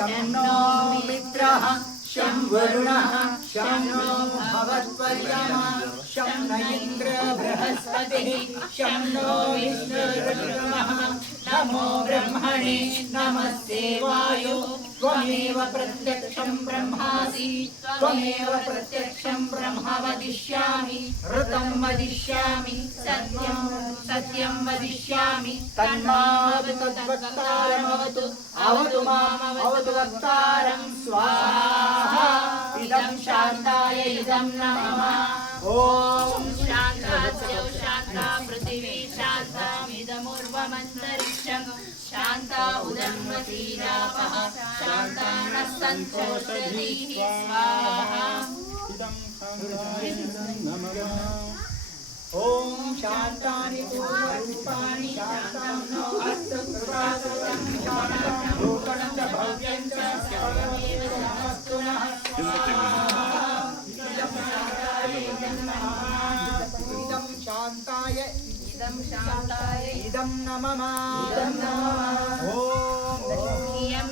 शं नो मित्रः शं वरुणः शं नो भवत्वर्यमा शं न इन्द्रो बृहस्पतिः शं नो विष्णुरुक्रमः नमो ब्रह्मणे नमस्ते वायो त्वमेव प्रत्यक्षं ब्रह्मासि त्वमेव प्रत्यक्षं ब्रह्म वदिष्यामि ऋतं वदिष्यामि सत्यं वदिष्यामि तन्मावतु तद्वक्तारमवतु अवतु मामवतु वक्तारं स्वाहा इदं शान्ताय इदं नमः ॐ शान्तास्यौ शान्ता पृथिवी शान्तामिदमुर्वमन्तरिक्षं शान्ता उदन्वतीरापः शान्ता नः सन्तोषधीः स्वाहा ॐ शान्तानि पूर्णरूपाणि शान्तं नो अस्तु कृपासुतं शान्तं भूषणं च भव्यं च सर्वमेव समस्तु नः इदं शान्ताय इदं नमः ॐ